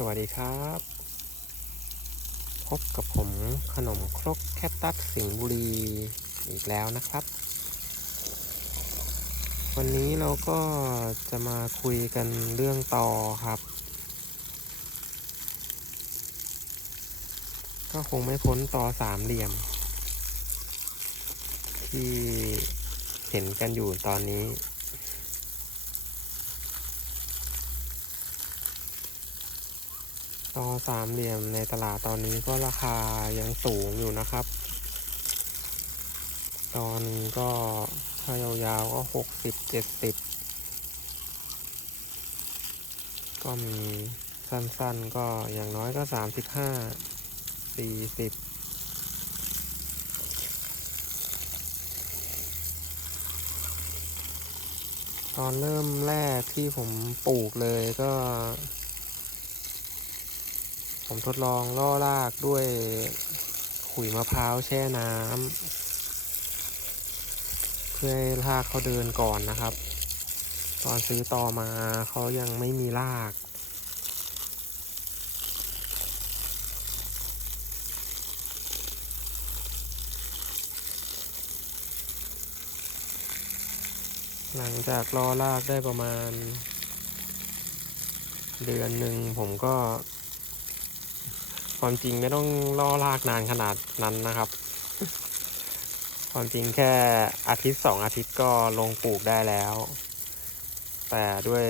สวัสดีครับ พบกับผมขนมครกแคตตัสสิงห์บุรีอีกแล้วนะครับ วันนี้เราก็จะมาคุยกันเรื่องต่อครับ ก็คงไม่พ้นต่อสามเหลี่ยม ที่เห็นกันอยู่ตอนนี้ ตอสามเหลี่ยมในตลาดตอนนี้ก็ราคายังสูงอยู่นะครับ ตอนนี้ก็ถ้ายาวๆก็หกสิบเจ็ดสิบก็มีสั้นๆก็อย่างน้อยก็สามสิบห้าสี่สิบตอนเริ่มแรกที่ผมปลูกเลยก็ ผมทดลองล่อรากด้วยขุยมะพร้าวแช่น้ำเพื่อให้รากเขาเดินก่อนนะครับ ตอนซื้อต่อมาเขายังไม่มีรากหลังจากรอรากได้ประมาณ เดือนหนึ่งผมก็ ความจริงไม่ต้องล่อลากนานขนาดนั้นนะครับ ความจริงแค่อาทิตย์สองอาทิตย์ก็ลงปลูกได้แล้ว แต่ด้วย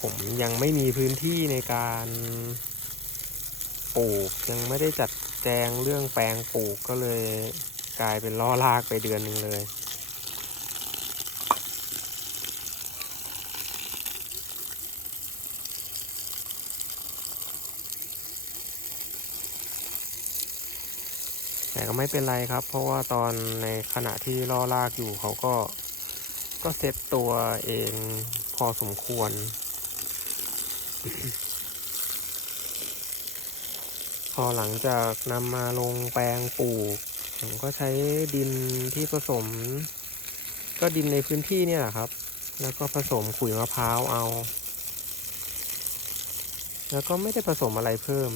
ผมยังไม่มีพื้นที่ในการปลูกยังไม่ได้จัดแจงเรื่องแปลงปลูกก็เลยกลายเป็นล่อลากไปเดือนหนึ่งเลย แต่ก็ไม่เป็นไรครับ เพราะว่าตอนในขณะที่ล่อลากอยู่เขาก็ก็เซ็ตตัวเองพอสมควร พอหลังจากนำมาลงแปลงปลูก ผมก็ใช้ดินที่ผสม ก็ดินในพื้นที่เนี่ยแหละครับ แล้วก็ผสมขุยมะพร้าวเอา แล้วก็ไม่ได้ผสมอะไรเพิ่ม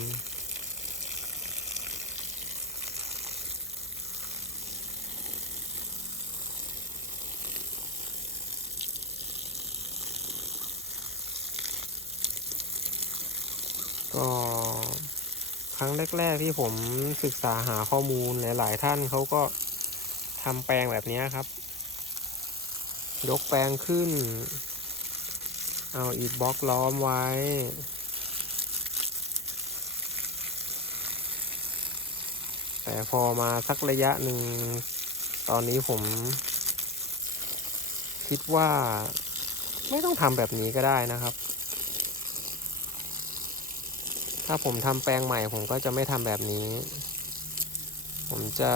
ก็ครั้งแรก ๆ ที่ผมศึกษาหาข้อมูลหลาย ๆ ท่านเขาก็ทำแปลงแบบนี้ครับ ยกแปลงขึ้น เอาอิฐบล็อกล้อมไว้ แต่พอมาสักระยะหนึ่ง ตอนนี้ผม คิดว่าไม่ต้องทำแบบนี้ก็ได้นะครับ ถ้าผมทำแปลงใหม่ผมก็จะไม่ทำแบบนี้ ผมจะ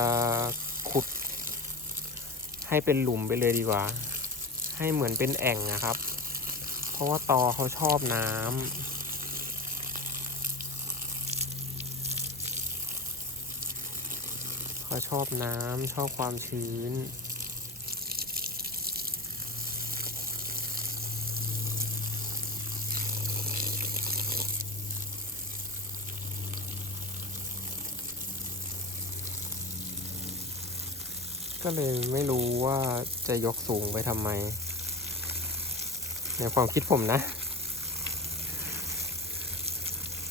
ขุด ให้เป็นหลุมไปเลยดีกว่า ให้เหมือนเป็นแอ่งนะครับ เพราะว่าตอเขาชอบน้ำเขาชอบน้ำชอบความชื้น ก็เลยไม่รู้ว่าจะยกสูงไปทำไม ในความคิดผมนะ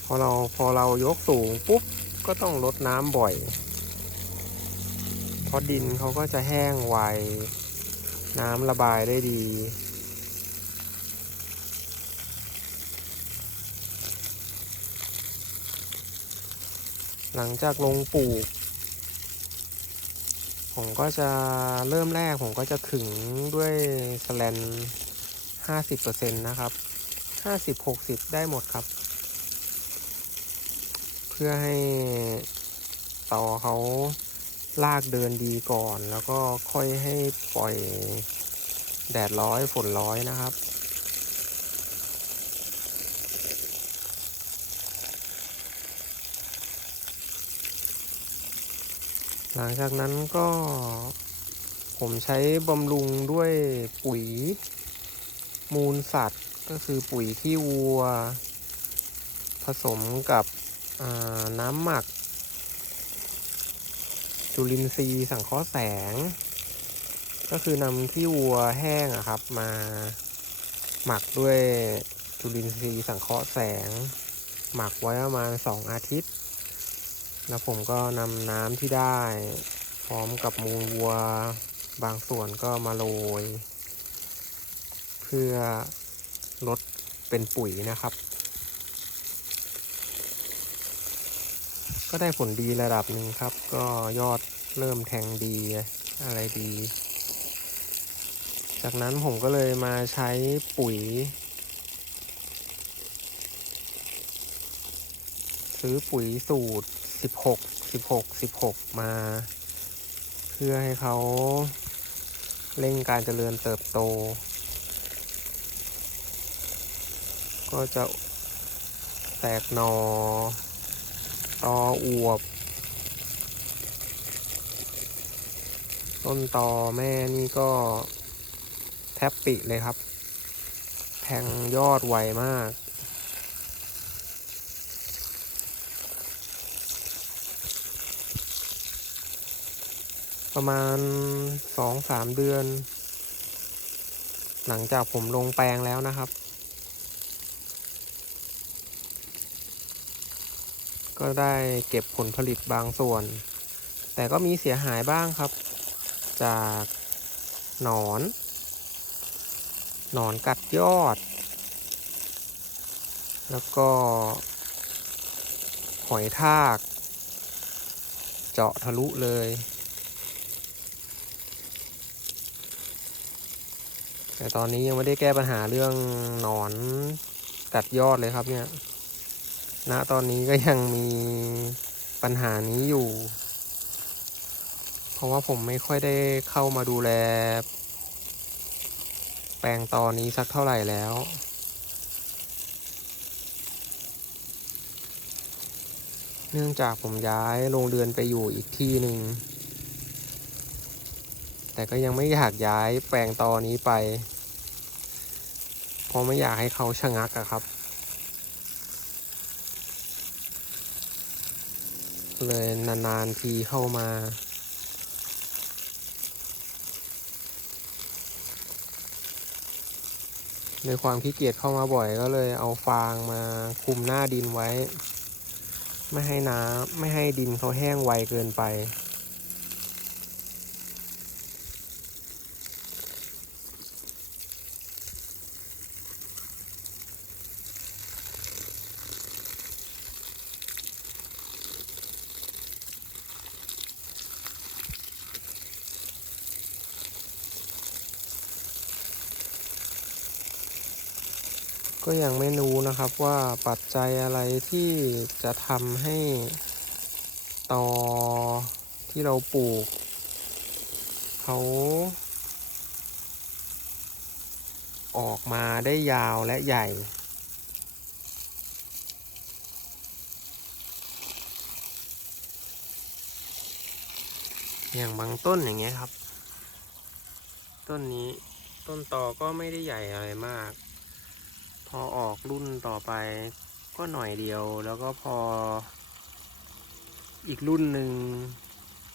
พอเราพอเรายกสูงปุ๊บก็ต้องลดน้ำบ่อย เพราะดินเขาก็จะแห้งไว น้ำระบายได้ดีหลังจากลงปลูก ผมก็จะเริ่มแรกผมก็จะขึงด้วยสแลนห้าสิบเปอร์เซ็นต์นะครับ 50 60 ได้หมดครับ เพื่อให้ต่อเขาลากเดินดีก่อน แล้วก็ค่อยให้ปล่อยแดดร้อยฝนร้อยนะครับ หลังจากนั้นก็ผมใช้บำรุงด้วยปุ๋ย มูลสัตว์ก็คือปุ๋ยขี้วัว ผสมกับน้ำหมัก จุลินทรีย์สังเคราะห์แสง ก็คือนำขี้วัวแห้งอะครับมาหมักด้วยจุลินทรีย์สังเคราะห์แสง หมักไว้ประมาณสองอาทิตย์ แล้วผมก็นำน้ำที่ได้ พร้อมกับมูลวัว บางส่วนก็มาโรย เพื่อลดเป็นปุ๋ยนะครับ ก็ได้ผลดีระดับหนึ่งครับ ก็ยอดเริ่มแทงดีอะไรดี จากนั้นผมก็เลยมาใช้ปุ๋ย ซื้อปุ๋ยสูตร 16 16 16มา เพื่อให้เขาเร่งการเจริญเติบโต ก็จะแตกหนอตออวบ ต้นตอแม่นี่ก็แทบปิเลยครับ แทงยอดไวมาก ประมาณสองสามเดือน หลังจากผมลงแปลงแล้วนะครับ ก็ได้เก็บผลผลิตบางส่วน แต่ก็มีเสียหายบ้างครับ จากหนอน หนอนกัดยอด แล้วก็หอยทาก เจาะทะลุเลย แต่ตอนนี้ยังไม่ได้แก้ปัญหาเรื่องหนอนกัดยอดเลยครับเนี่ยณตอนนี้ก็ยังมีปัญหานี้อยู่ เพราะว่าผมไม่ค่อยได้เข้ามาดูแล แปลงตอนนี้สักเท่าไหร่แล้วเนื่องจากผมย้ายโรงเรือนไปอยู่อีกที่หนึ่ง แต่ก็ยังไม่อยากย้ายแปลงตอนี้ไป เพราะไม่อยากให้เขาชะงักอะครับ เลยนานๆทีเข้ามาในความขี้เกียจเข้ามาบ่อยก็เลยเอาฟางมาคุมหน้าดินไว้ ไม่ให้น้ำไม่ให้ดินเขาแห้งไวเกินไป ก็ยังไม่รู้นะครับว่าปัจจัยอะไรที่จะทำให้ตอที่เราปลูกเขาออกมาได้ยาวและใหญ่ อย่างบางต้นอย่างเงี้ยครับ ต้นนี้ต้นตอก็ไม่ได้ใหญ่อะไรมาก พอออกรุ่นต่อไปก็หน่อยเดียว แล้วก็พอ อีกรุ่นหนึ่ง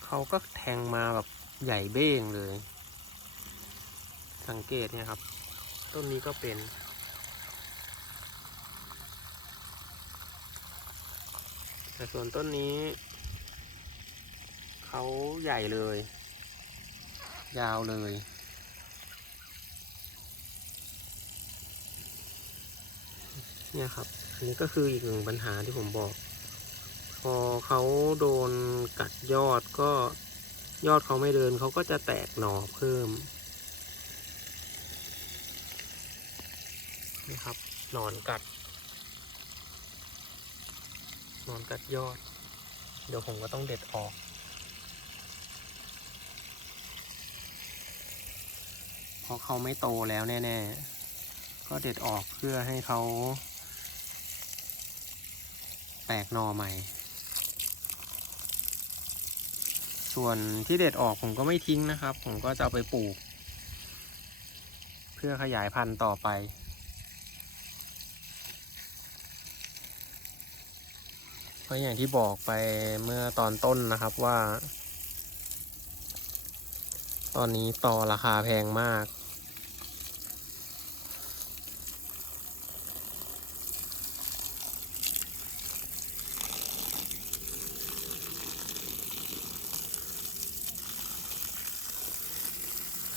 เขาก็แทงมาแบบใหญ่เบ้งเลย สังเกตเนี่ยครับ ต้นนี้ก็เป็น แต่ส่วนต้นนี้เขาใหญ่เลย ยาวเลย เนี่ยครับ อันนี้ก็คืออีกหนึ่งปัญหาที่ผมบอก พอเขาโดนกัดยอดก็ยอดเขาไม่เดินเขาก็จะแตกหน่อเพิ่มนี่ครับหนอนกัดหนอนกัดยอด เดี๋ยวผมก็ต้องเด็ดออกเพราะเขาไม่โตแล้วแน่ ๆ ก็เด็ดออกเพื่อให้เขา แตกนอใหม่ ส่วนที่เด็ดออกผมก็ไม่ทิ้งนะครับ ผมก็จะเอาไปปลูก เพื่อขยายพันธุ์ต่อไป ก็อย่างที่บอกไปเมื่อตอนต้นนะครับว่า ตอนนี้ต่อราคาแพงมาก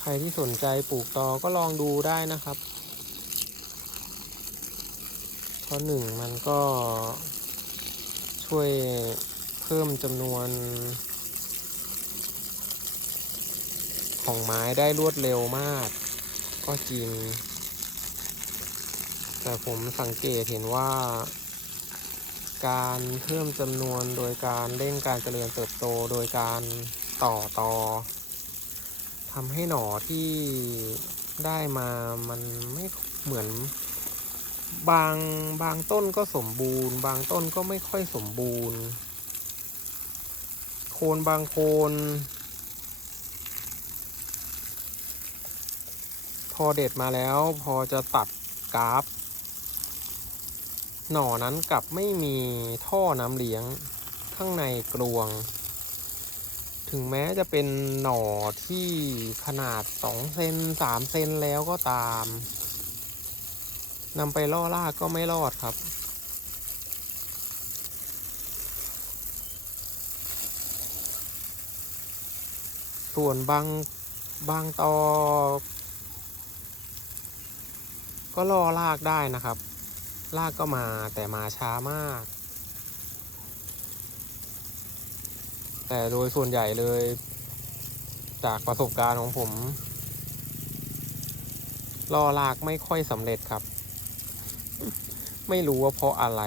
รที่สนใจปลูกตอก็ลองดูได้นะครับเพราะหนึ่งมันก็ช่วยเพิ่มจำนวน ของไม้ได้รวดเร็วมาก ก็จริง แต่ผมสังเกตเห็นว่าการเพิ่มจำนวนโดยการเร่งการเจริญเติบโตโดยการต่อตอ ทำให้หน่อที่ได้มามันไม่เหมือน บางบางต้นก็สมบูรณ์ บางต้นก็ไม่ค่อยสมบูรณ์ โคนบางโคน พอเด็ดมาแล้วพอจะตัดกราฟ หน่อนั้นกลับไม่มีท่อน้ำเลี้ยงข้างในกลวง ถึงแม้จะเป็นหน่อที่ขนาด2เซน3เซนแล้วก็ตามนำไปล่อลากก็ไม่รอดครับ ส่วนบางบางตอ ก็ล่อลากได้นะครับ ลากก็มาแต่มาช้ามาก แต่โดยส่วนใหญ่เลย จากประสบการณ์ของผมล่อลากไม่ค่อยสำเร็จครับ ไม่รู้ว่าเพราะอะไร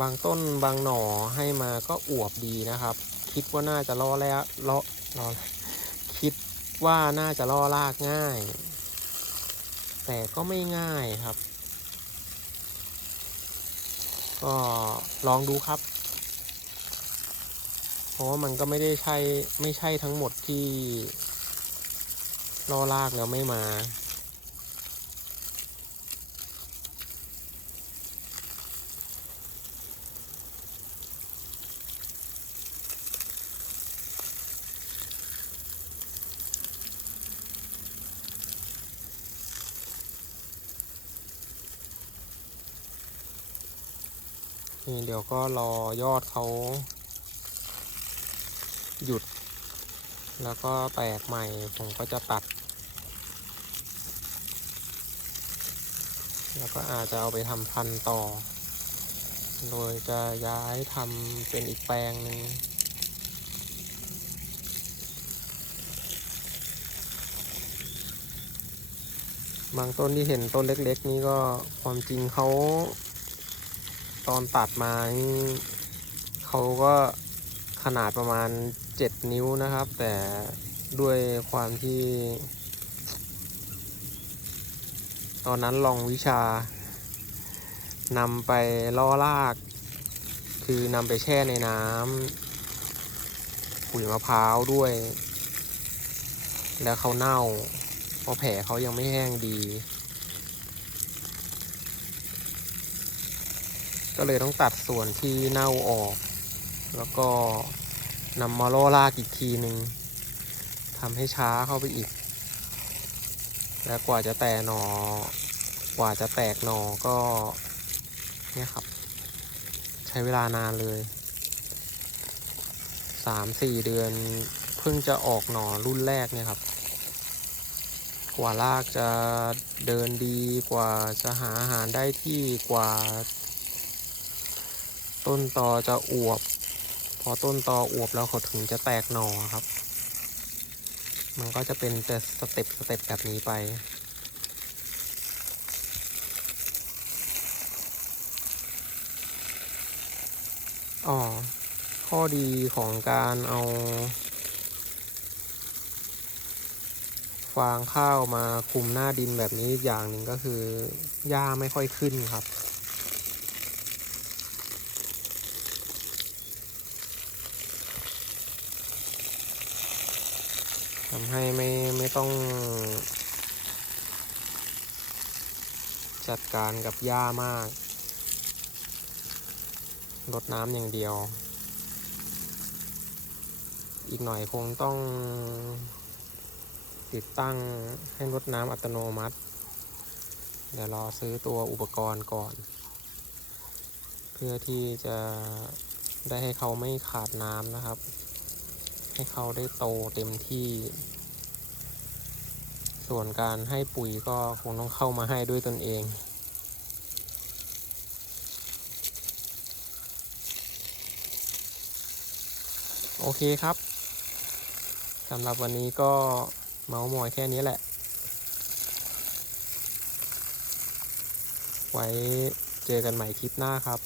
บางต้นบางหน่อให้มาก็อวบดีนะครับ คิดว่าน่าจะล่อแล้วล่อล่อคิดว่าน่าจะล่อลากง่าย แต่ก็ไม่ง่ายครับ ก็ลองดูครับ เพราะว่ามันก็ไม่ได้ใช่ไม่ใช่ทั้งหมดที่ล่อลากแล้วไม่มา ดี๋ยวก็รอยอดเขาหยุด แล้วก็แตกใหม่ผมก็จะตัด แล้วก็อาจจะเอาไปทำพันธุ์ต่อ โดยจะย้ายทำเป็นอีกแปลงหนึ่งบางต้นที่เห็นต้นเล็ก ๆ นี่ก็ความจริงเขา ตอนตัดมานี่เขาก็ขนาดประมาณ 7 นิ้วนะครับ แต่ด้วยความที่ ตอนนั้นลองวิชานำไปล่อลาก คือนำไปแช่ในน้ำขุยมะพร้าวด้วย แล้วเขาเน่าเพราะแผลเขายังไม่แห้งดี ก็เลยต้องตัดส่วนที่เน่าออก แล้วก็นำมาล่อลากอีกทีหนึ่งทำให้ช้าเข้าไปอีก และกว่าจะแตกหนอกว่าจะแตกหนอก็เนี่ยครับ ใช้เวลานานเลยสามสี่เดือนเพิ่งจะออกหน่อรุ่นแรกเนี่ยครับ กว่าลากจะเดินดีกว่าจะหาอาหารได้ที่กว่า ต้นตอจะอวบ พอต้นตออวบแล้วเขาถึงจะแตกหน่อครับ มันก็จะเป็นแต่สเต็ปสเต็ปแบบนี้ไปอ๋อข้อดีของการเอาฟางข้าวมาคุมหน้าดินแบบนี้อย่างหนึ่งก็คือหญ้าไม่ค่อยขึ้นครับ ทำให้ไม่ไม่ต้อง จัดการกับหญ้ามากรดน้ำอย่างเดียว อีกหน่อยคงต้อง ติดตั้งให้รดน้ำอัตโนมัติ เดี๋ยวรอซื้อตัวอุปกรณ์ก่อน เพื่อที่จะได้ให้เขาไม่ขาดน้ำนะครับ ให้เขาได้โตเต็มที่ ส่วนการให้ปุ๋ยก็คงต้องเข้ามาให้ด้วยตนเองโอเคครับสำหรับวันนี้ก็เมาส์มอยแค่นี้แหละ ไว้เจอกันใหม่คลิปหน้าครับ